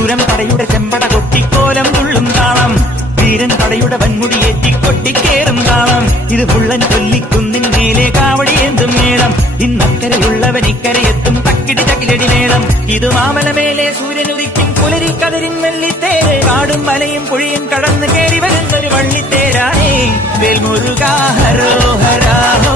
ശൂരൻ പടയുടെ ചെമ്പട കൊട്ടിക്കോലം തുള്ളും താളം, വീരൻ പടയുടെ വൻമുടിയേറ്റി കൊട്ടിക്കേറും താളം. ഇത് പുള്ളൻ കൊല്ലിക്കുന്നിൻ മേലെ കാവടിയേന്തും മേളം, ഇന്നക്കരയുള്ളവൻ ഇക്കരയെത്തും തക്കിടി ചകിലടി മേളം. ഇത് മാമലമേലെ സൂര്യനുദിക്കും പുലരി കതിരിൻ വെള്ളിത്തേര്, കാടും മലയും പുഴയും കടന്ന് കേറി വരുന്നൊരു വള്ളിത്തേരാണേ. വേൽമുരുകാ ഹരോ ഹരാ ഹോ